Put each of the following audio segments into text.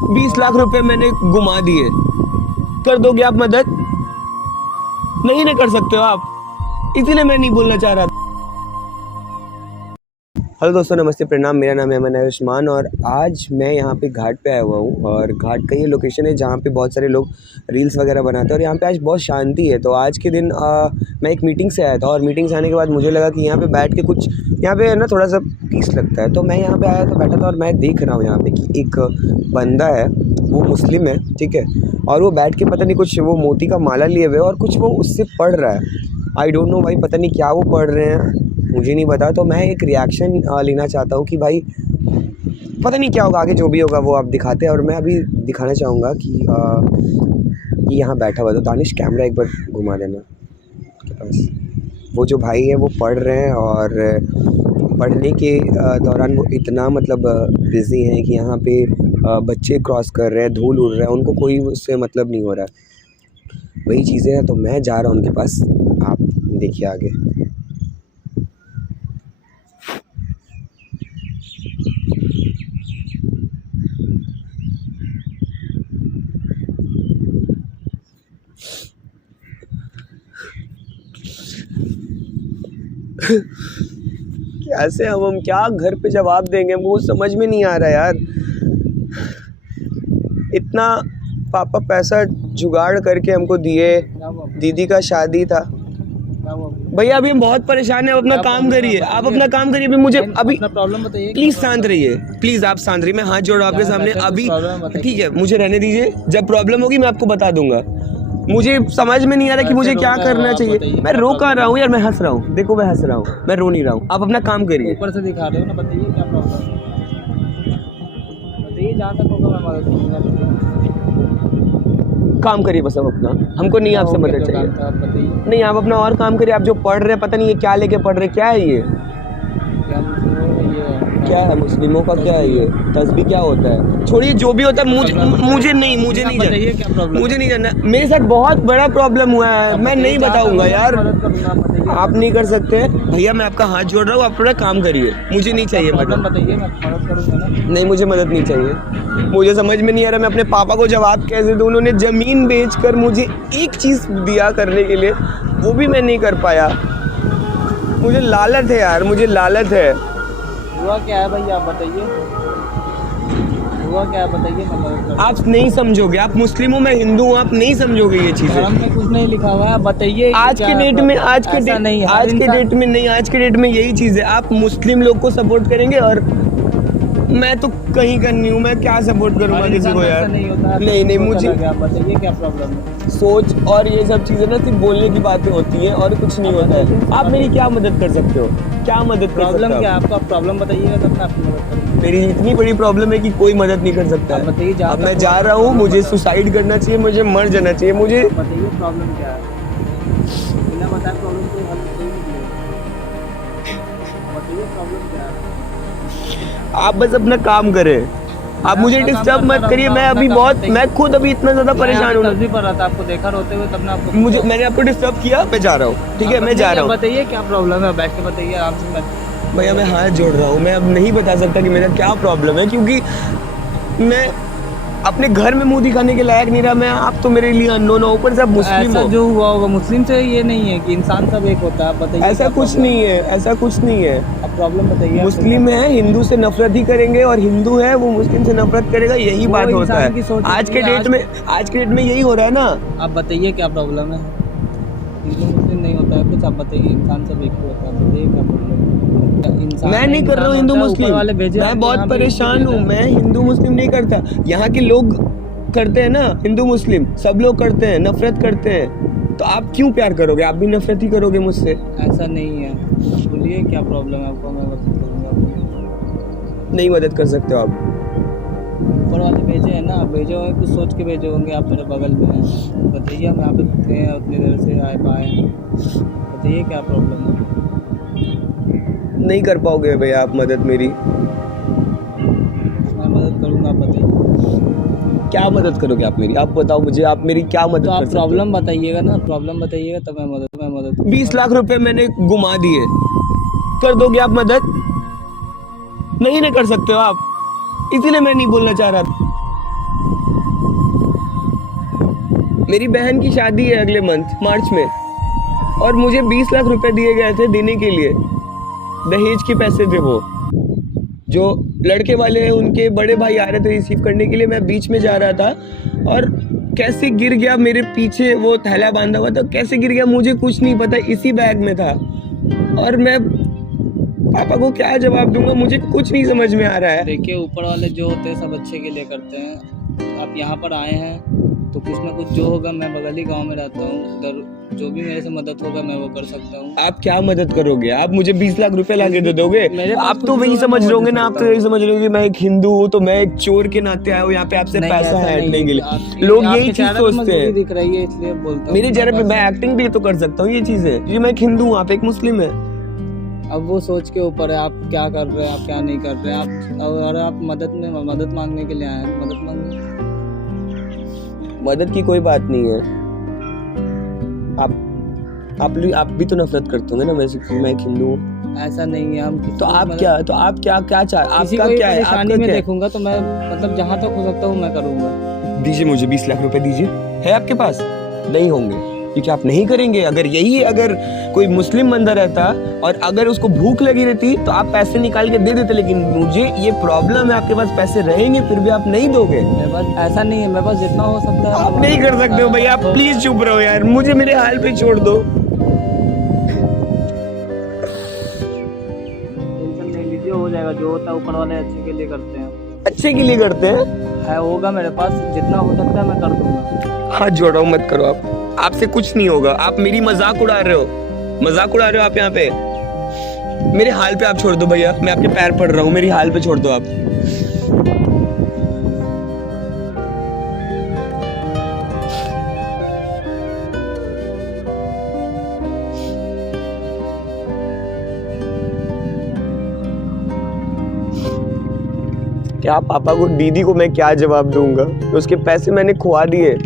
20 लाख रुपए मैंने घुमा दिए, कर दोगे आप मदद? नहीं ना कर सकते हो आप, इसीलिए मैं नहीं बोलना चाह रहा था। हेलो दोस्तों, नमस्ते, प्रणाम। मेरा नाम है अमन आयुष्मान और आज मैं यहाँ पे घाट पे आया हुआ हूँ। और घाट का ये लोकेशन है जहाँ पे बहुत सारे लोग रील्स वगैरह बनाते हैं और यहाँ पे आज बहुत शांति है। तो आज के दिन मैं एक मीटिंग से आया था और मीटिंग से आने के बाद मुझे लगा कि यहाँ पे बैठ के कुछ यहाँ पे ना थोड़ा सा पीस लगता है। तो मैं यहाँ पे आया तो बैठा था और मैं देख रहा हूँ यहाँ पे कि एक बंदा है, वो मुस्लिम है, ठीक है, और वो बैठ के पता नहीं कुछ वो मोती का माला लिए हुए और कुछ वो उससे पढ़ रहा है। आई डोंट नो भाई, पता नहीं क्या वो पढ़ रहे हैं, मुझे नहीं पता। तो मैं एक रिएक्शन लेना चाहता हूँ कि भाई पता नहीं क्या होगा, आगे जो भी होगा वो आप दिखाते हैं। और मैं अभी दिखाना चाहूँगा कि यहाँ बैठा हुआ। तो दानिश कैमरा एक बार घुमा देना के पास। वो जो भाई है वो पढ़ रहे हैं और पढ़ने के दौरान वो इतना मतलब बिज़ी हैं कि यहाँ पे बच्चे क्रॉस कर रहे हैं, धूल उड़ रहा है, उनको कोई उससे मतलब नहीं हो रहा है। वही चीज़ें हैं। तो मैं जा रहा हूँ उनके पास, आप देखिए आगे। कैसे हम क्या घर पे जवाब देंगे, हमको समझ में नहीं आ रहा यार। इतना पापा पैसा जुगाड़ करके हमको दिए, दीदी का शादी था। भैया अभी हम बहुत परेशान हैं, आप अपना काम करिए, आप अपना काम करिए। अभी मुझे अभी प्रॉब्लम बताइए। प्लीज शांत रहिए, प्लीज आप शांत रहिए। मैं हाथ जोड़ आपके सामने अभी, ठीक है, मुझे रहने दीजिए। जब प्रॉब्लम होगी मैं आपको बता दूंगा। मुझे समझ में नहीं आ रहा कि मुझे क्या करना चाहिए। मैं रो कर रहा हूँ यार, मैं हंस रहा हूँ, देखो मैं हंस रहा हूँ, मैं रो नहीं रहा हूँ। आप अपना काम करिए। ऊपर से दिखा रहे हो ना, बताइए क्या प्रॉब्लम है, बताइए जहाँ तक होगा मैं मदद करूँगा। काम करिए बस आप अपना, हमको नहीं आपसे मदद चाहिए। बताइए। नहीं, आप अपना और काम करिए। आप जो पढ़ रहे हैं, पता नहीं ये क्या लेके पढ़ रहे हैं, क्या है ये, क्या है मुस्लिमों का, क्या है ये तस्बीह, क्या होता है? छोड़िए जो भी होता है, मुझे नहीं जानना, मुझे नहीं जानना। मेरे साथ बहुत बड़ा प्रॉब्लम हुआ है, मैं नहीं बताऊंगा यार। आप नहीं कर सकते भैया, मैं आपका हाथ जोड़ रहा हूँ, आप थोड़ा काम करिए। मुझे नहीं चाहिए मदद, बताइए, मैं मदद करूँगा ना। नहीं मुझे मदद नहीं चाहिए। मुझे समझ में नहीं आ रहा मैं अपने पापा को जवाब कैसे दूँ। उन्होंने ज़मीन बेचकर मुझे एक चीज़ दिया करने के लिए, वो भी मैं नहीं कर पाया। मुझे लालच है यार, मुझे लालच है। हुआ क्या है भैया, आप बताइए, हुआ क्या है बताइए, मैं मदद करूँगा। आप नहीं समझोगे, आप मुस्लिम हो, मैं हिंदू हूँ, आप नहीं समझोगे ये चीज़ें। धर्म में कुछ नहीं लिखा हुआ है, बताइए। आज के डेट में, आज के डेट में यही चीज़ है। आप मुस्लिम लोग को सपोर्ट करेंगे और मैं तो कहीं का नहीं हूँ, मैं क्या सपोर्ट करूँगा किसी को यार। नहीं मुझे बताइए क्या प्रॉब्लम है। सोच और ये सब चीज़ें ना सिर्फ बोलने की बातें होती हैं और कुछ नहीं होता है। आप मेरी क्या मदद कर सकते हो, क्या मदद कर सकते हो? प्रॉब्लम क्या, आपका प्रॉब्लम बताइएगा तब मैं आपकी मदद करूँगा। मेरी इतनी बड़ी प्रॉब्लम है कि कोई मदद नहीं कर सकता है। बताइए। अब मैं जा रहा हूँ, मुझे सुसाइड करना चाहिए, मुझे मर जाना चाहिए। मुझे बताइए प्रॉब्लम क्या है, बिना बताए प्रॉब्लम को हल नहीं बताइए प्रॉब्लम क्या है। आप बस अपना काम करें, आप मुझे डिस्टर्ब मत करिए। मैं खुद अभी इतना ज़्यादा परेशान हूँ। तस्वीर पर रहा था, आपको देखा रोते हुए, तब ना आपको मैंने आपको डिस्टर्ब किया, मैं जा रहा हूँ, ठीक है, मैं जा रहा हूँ। बताइए क्या प्रॉब्लम है, बैठ के बताइए आराम से। भैया मैं हाथ जोड़ रहा हूँ, मैं अब नहीं बता सकता कि मेरा क्या प्रॉब्लम है, क्योंकि मैं अपने घर में मुंह दिखाने के लायक नहीं रहा। मैं, आप तो मेरे लिए अननोन हो, ऊपर से आप मुस्लिम हो। जो हुआ होगा मुस्लिम से ये नहीं है कि इंसान सब एक होता है, आप बताइए। ऐसा कुछ नहीं है, ऐसा कुछ नहीं है। अब प्रॉब्लम बताइए। मुस्लिम है, हिंदू से नफरत ही करेंगे, और हिंदू है वो मुस्लिम से नफरत करेगा, यही बात होता है आज के डेट में यही हो रहा है ना। आप बताइए क्या प्रॉब्लम है। हिंदू मुस्लिम नहीं होता है कुछ, आप बताइए। इंसान सब एक ही होता है, बताइए क्या प्रॉब्लम है। मैं नहीं कर रहा हूँ हिंदू मुस्लिम, मैं बहुत परेशान हूँ। मैं हिंदू मुस्लिम नहीं करता, यहाँ के लोग करते हैं ना, हिंदू मुस्लिम सब लोग करते हैं, नफरत करते हैं। तो आप क्यों प्यार करोगे, आप भी नफरत ही करोगे मुझसे। ऐसा नहीं है, बोलिए क्या प्रॉब्लम है आपको, मैं मदद करूँगा। नहीं मदद कर सकते हो आप। ऊपर वाले भेजे हैं ना, भेजे होंगे, कुछ सोच के भेजे होंगे। आप मेरे बगल में हैं, बताइए। हम यहाँ पे रुके हैं, उतनी देर से आए पाए, बताइए क्या प्रॉब्लम है। नहीं कर पाओगे भैया आप मदद मेरी। मैं मदद करूँगा, आप बताइए क्या मदद करोगे आप मेरी, आप बताओ मुझे, आप मेरी क्या मदद तो कर आप सकते हो? प्रॉब्लम बताइएगा ना, प्रॉब्लम बताइएगा तब मैं मदद 20 लाख रुपए मैंने घुमा दिए, कर दोगे आप मदद? नहीं ना कर सकते हो आप, इसीलिए मैं नहीं बोलना चाह रहा था। मेरी बहन की शादी है अगले मंथ मार्च में, और मुझे 20 लाख रुपए दिए गए थे देने के लिए, दहेज के पैसे थे वो। जो लड़के वाले हैं उनके बड़े भाई आ रहे थे रिसीव करने के लिए, मैं बीच में जा रहा था और कैसे गिर गया, मेरे पीछे वो थैला बांधा हुआ था, कैसे गिर गया मुझे कुछ नहीं पता, इसी बैग में था। और मैं पापा को क्या जवाब दूंगा, मुझे कुछ नहीं समझ में आ रहा है। देखिए, ऊपर वाले जो होते हैं सब अच्छे के लिए करते हैं। आप यहाँ पर आए हैं तो कुछ ना कुछ जो होगा, मैं बगल ही गांव में रहता हूँ, उधर जो भी मेरे से मदद होगा मैं वो कर सकता हूँ। आप क्या मदद करोगे? आप मुझे 20 लाख रुपए लाके दे दोगे? आप तो वही कुछ समझ नहीं रहे ना, आप तो होगा। यही समझ रहे हो कि मैं एक हिंदू हूँ तो मैं एक चोर के नाते आया हूँ यहाँ पे आपसे नहीं, पैसा ऐसा हैंडने नहीं के है। लिए। लोग आपके यही चीज चेहरे पे सोचते मजबूरी हैं। दिख रही है इसलिए बोलता हूँ। मेरे चेहरे पे मैं एक्टिंग भी तो कर सकता हूँ ये चीजें, क्योंकि मैं एक हिंदू हूँ, आप एक मुस्लिम है। अब वो सोच के ऊपर है, आप क्या कर रहे हैं, आप क्या नहीं कर रहे हैं। आप अगर आप मदद मांगने के लिए आए हैं, मदद मांगिए। मदद की कोई बात नहीं है। आप भी तो नफरत करते होंगे ना मेरे से, क्योंकि मैं एक हिंदू हूँ। ऐसा नहीं है। हम तो आप क्या चाह, किसी आपका को क्या है? परेशानी आपका में क्या है? देखूंगा तो मैं मतलब जहाँ तक हो सकता हूँ मैं करूँगा। दीजिए मुझे 20 लाख रुपए दीजिए। है आपके पास? नहीं होंगे, क्योंकि आप नहीं करेंगे। अगर कोई मुस्लिम बंदा रहता और अगर उसको भूख लगी रहती तो आप पैसे निकाल के दे देते, लेकिन मुझे ये प्रॉब्लम है, आपके पास पैसे रहेंगे फिर भी आप नहीं दोगे। मेरे पास ऐसा नहीं है, मेरे पास जितना हो सकता है आप नहीं कर सकते हो भैया, आप प्लीज चुप रहो यार, मुझे मेरे हाल पे छोड़ दो। टेंशन नहीं लीजिए, हो जाएगा। जो होता है ऊपर वाले अच्छे के लिए करते हैं। अच्छे के लिए करते हैं। है होगा मेरे पास, जितना हो सकता है मैं कर दूंगा। हाथ जोड़ो, मत करो आप, आपसे कुछ नहीं होगा। आप मेरी मजाक उड़ा रहे हो आप यहाँ पे। मेरे हाल पे आप छोड़ दो भैया, मैं आपके पैर पड़ रहा हूँ, मेरी हाल पे छोड़ दो आप। क्या पापा को, दीदी को मैं क्या जवाब दूंगा? उसके पैसे मैंने खुआ दिए,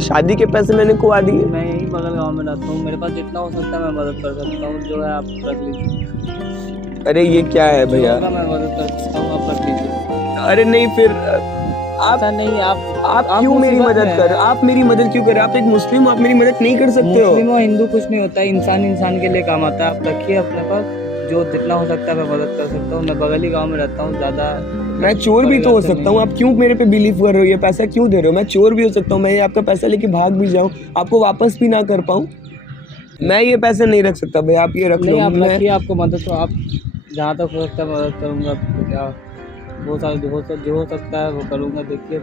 शादी के पैसे मैंने खुआ दिए। मैं यही बगल गांव में रहता हूँ, मेरे पास जितना हो सकता है मैं मदद कर सकता हूँ। जो है आप रख लीजिए। अरे ये क्या है जो भैया? होगा मैं मदद कर सकता हूँ, आप रख लीजिए। अरे नहीं, फिर आप ऐसा नहीं, आप क्यों मेरी मुसीबत मदद में कर? हैं। आप मेरी मदद क्यों कर? आप एक मुस्लिम, आप मेरी मदद नहीं कर सकते हो। मुस्लिम और हिंदू कुछ नहीं होता है, इंसान के लिए काम आता है। आप रखिए अपने पास, जो जितना हो सकता है मैं मदद कर सकता हूँ। मैं बगल ही गाँव में रहता हूँ, ज़्यादा मैं चोर भी तो हो सकता हूँ, आप क्यों मेरे पे बिलीव कर रहे हो? ये पैसा क्यों दे रहे हो? मैं चोर भी हो सकता हूँ, मैं आपका पैसा लेके भाग भी जाऊँ, आपको वापस भी ना कर पाऊँ। मैं ये पैसे नहीं रख सकता भाई, आप ये रख लो। नहीं, आप रखिए, आपको मदद तो आप जहाँ तक हो सकता है मदद करूँगा। क्या वो सारा जो हो सकता है वो करूँगा। देखिए,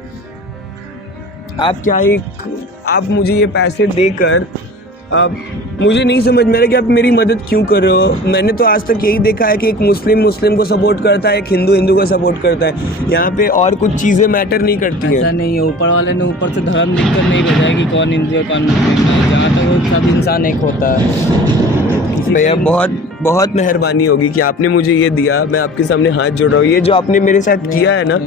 आप मुझे ये पैसे देकर, मुझे नहीं समझ में आ रहा कि आप मेरी मदद क्यों कर रहे हो। मैंने तो आज तक यही देखा है कि एक मुस्लिम को सपोर्ट करता है, एक हिंदू को सपोर्ट करता है। यहाँ पे और कुछ चीज़ें मैटर नहीं करती ऐसा हैं। नहीं है। ऊपर वाले ने ऊपर से धर्म लिख कर नहीं भेजा है कि कौन हिंदू है कौन मुस्लिम है। जहाँ तक वो सब इंसान एक होता है। भैया बहुत मेहरबानी होगी कि आपने मुझे ये दिया, मैं आपके सामने हाथ जोड़ रहा हूँ। ये जो आपने मेरे साथ किया है ना,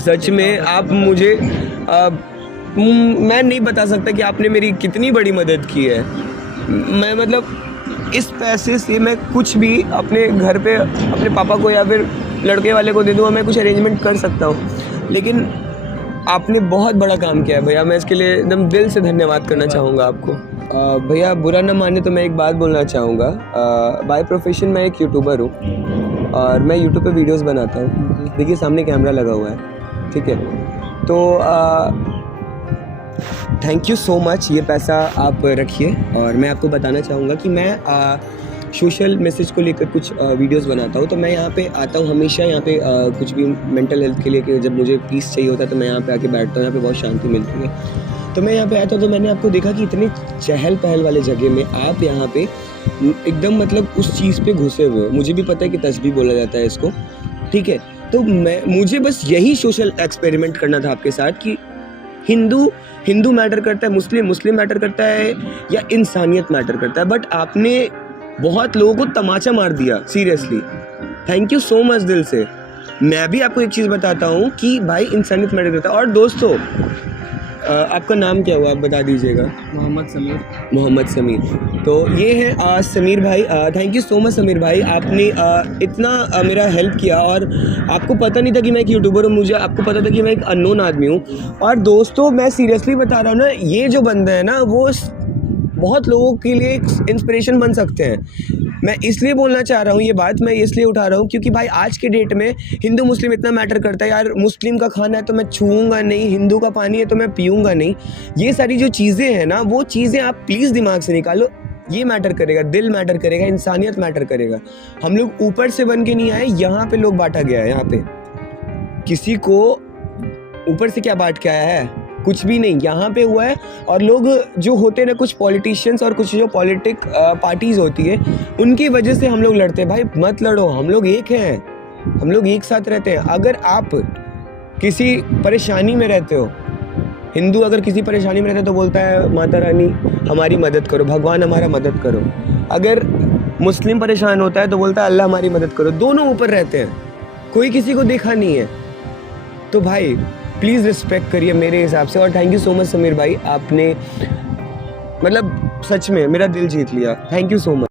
सच में आप मुझे मैं नहीं बता सकता कि आपने मेरी कितनी बड़ी मदद की है। मैं मतलब इस पैसे से मैं कुछ भी अपने घर पे अपने पापा को या फिर लड़के वाले को दे दूँगा, मैं कुछ अरेंजमेंट कर सकता हूँ। लेकिन आपने बहुत बड़ा काम किया है भैया, मैं इसके लिए एकदम दिल से धन्यवाद करना चाहूँगा आपको। भैया बुरा ना माने तो मैं एक बात बोलना चाहूँगा। बाय प्रोफेशन मैं एक यूट्यूबर हूँ और मैं यूट्यूब पे वीडियोस बनाता हूँ। देखिए सामने कैमरा लगा हुआ है, ठीक है। तो थैंक यू सो मच, ये पैसा आप रखिए। और मैं आपको बताना चाहूँगा कि मैं सोशल मैसेज को लेकर कुछ वीडियोस बनाता हूँ। तो मैं यहाँ पे आता हूँ हमेशा, यहाँ पे कुछ भी मेंटल हेल्थ के लिए कि जब मुझे पीस चाहिए होता है तो मैं यहाँ पे आके बैठता हूँ। यहाँ पे बहुत शांति मिलती है। तो मैं यहाँ पे आया था तो मैंने आपको देखा कि इतनी चहल पहल वाले जगह में आप यहाँ पे एकदम मतलब उस चीज़ पे घुसे हुए हो। मुझे भी पता है कि तस्बीह बोला जाता है इसको, ठीक है। तो मुझे बस यही सोशल एक्सपेरिमेंट करना था आपके साथ कि हिंदू मैटर करता है, मुस्लिम मैटर करता है, या इंसानियत मैटर करता है। बट आपने बहुत लोगों को तमाचा मार दिया, seriously thank you so much दिल से। मैं भी आपको एक चीज़ बताता हूँ कि भाई इंसानियत मैटर करता है। और दोस्तों आपका नाम क्या हुआ, आप बता दीजिएगा। मोहम्मद समीर। मोहम्मद समीर। तो ये हैं समीर भाई। Thank you so much Sameer भाई, आपने इतना मेरा हेल्प किया। और आपको पता नहीं था कि मैं एक यूट्यूबर हूँ, मुझे आपको पता था कि मैं एक अननोन आदमी हूँ। और दोस्तों मैं सीरियसली बता रहा हूँ ना, ये जो बंदा है ना वो बहुत लोगों के लिए एक इंस्पिरेशन बन सकते हैं। मैं इसलिए बोलना चाह रहा हूँ ये बात, मैं इसलिए उठा रहा हूँ क्योंकि भाई आज के डेट में हिंदू मुस्लिम इतना मैटर करता है यार। मुस्लिम का खाना है तो मैं छूऊंगा नहीं, हिंदू का पानी है तो मैं पीऊंगा नहीं। ये सारी जो चीज़ें हैं ना, वो चीज़ें आप प्लीज़ दिमाग से निकालो। ये मैटर करेगा, दिल मैटर करेगा, इंसानियत मैटर करेगा। हम लोग ऊपर से बन के नहीं आए, यहाँ पे लोग बांटा गया है। यहाँ पे किसी को ऊपर से क्या बांट के आया है, कुछ भी नहीं, यहाँ पे हुआ है। और लोग जो होते हैं ना, कुछ पॉलिटिशियंस और कुछ जो पॉलिटिक पार्टीज होती है, उनकी वजह से हम लोग लड़ते हैं। भाई मत लड़ो, हम लोग एक हैं, हम लोग एक साथ रहते हैं। अगर आप किसी परेशानी में रहते हो, हिंदू अगर किसी परेशानी में रहता है तो बोलता है माता रानी हमारी मदद करो, भगवान हमारा मदद करो। अगर मुस्लिम परेशान होता है तो बोलता है अल्लाह हमारी मदद करो। दोनों ऊपर रहते हैं, कोई किसी को देखा नहीं है। तो भाई प्लीज़ रिस्पेक्ट करिए मेरे हिसाब से। और thank you so much Sameer भाई, आपने मतलब सच में मेरा दिल जीत लिया। Thank you so much.